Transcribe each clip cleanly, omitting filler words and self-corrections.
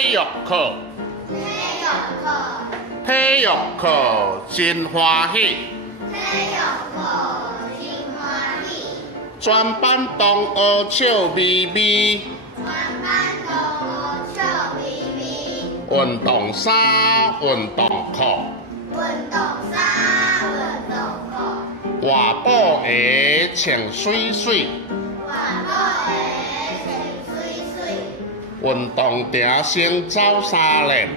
体育课，体育课真欢喜，全班同学笑眯眯，运动衫、运动裤，外布鞋穿水水，运动定先走3练，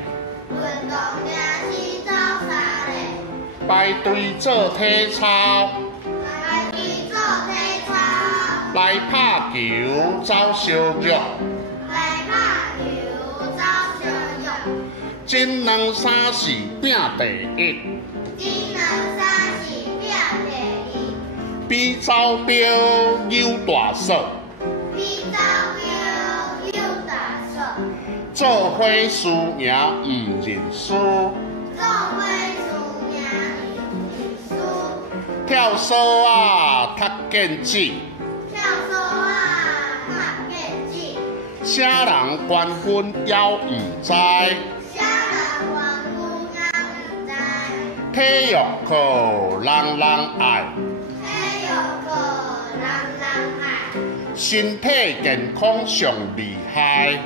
排队做体操，来拍球走烧肉，真两三四拼第一，比走标有大数，做伙输赢毋认输，跳绳啊读见字，啥人冠军也毋知。体育课人人爱，身体健康上厉害。